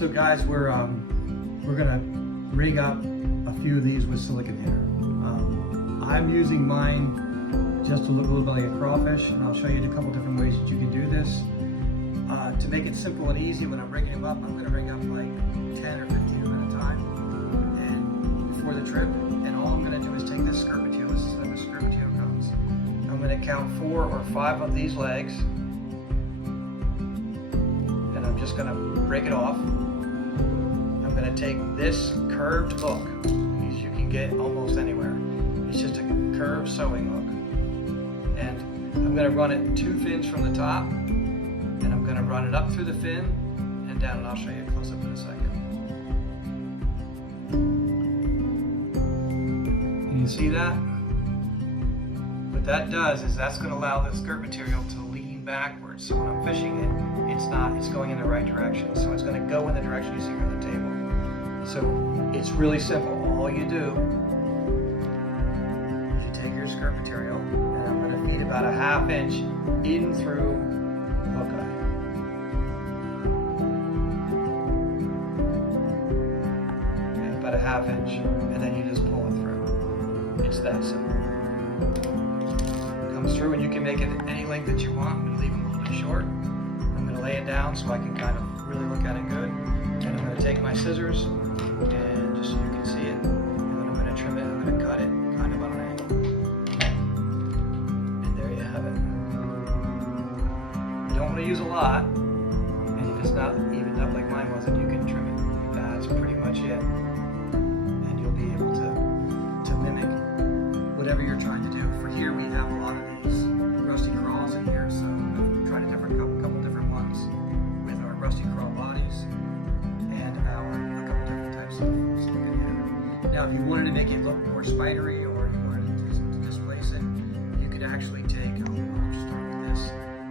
So guys, we're gonna rig up a few of these with silicone hair. I'm using mine just to look a little bit like a crawfish, and I'll show you a couple different ways that you can do this. To make it simple and easy, when I'm rigging them up, I'm gonna rig up like 10 or 15 of them at a time, and before the trip. And all I'm gonna do is take this skirt material. This is how the skirt material comes. I'm gonna count 4 or 5 of these legs, and I'm just gonna break it off. I'm going to take this curved hook, as you can get almost anywhere. It's just a curved sewing hook. And I'm going to run it 2 fins from the top, and I'm going to run it up through the fin and down, and I'll show you a close up in a second. Can you see that? What that does is that's going to allow the skirt material to lean backwards. So when I'm fishing it, it's going in the right direction. So it's going to go in the direction you see here on the table. So it's really simple. All you do is you take your skirt material, and I'm going to feed about a 1/2 inch in through the hook eye. Okay, about a 1/2 inch, and then you just pull it through. It's that simple. It comes through, and you can make it any length that you want. I'm going to leave them a little bit short. I'm going to lay it down so I can kind of really look at it good. And I'm going to take my scissors, and just so you can see it, and then I'm going to trim it. I'm going to cut it kind of on an angle. And there you have it. You don't want to use a lot, and if it's not evened up like mine was, then you can trim it. That's pretty much it. And you'll be able to mimic whatever you're trying to do. For here, we have a lot of these rusty crawls in here, so I've tried a couple different ones with our rusty crawl bodies and a couple different types of silicone hair. Now, if you wanted to make it look more spidery, or you wanted to displace it, you could actually take, I'll just start with this.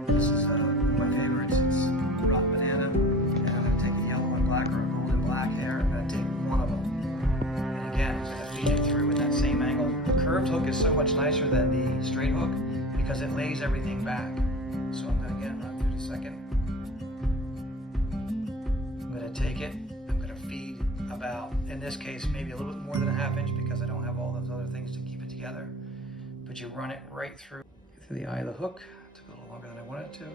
This is one of my favorites. It's rock banana, and I'm going to take a yellow and black or a gold and black hair. I'm going to take one of them, and again, I'm going to feed it through with that same angle. The curved hook is so much nicer than the straight hook because it lays everything back. So I'm going to run through the second. I'm going to take it. I'm going to feed about, in this case, maybe a little bit more than a 1/2 inch because I don't have all those other things to keep it together. But you run it right through the eye of the hook. It took a little longer than I wanted it to.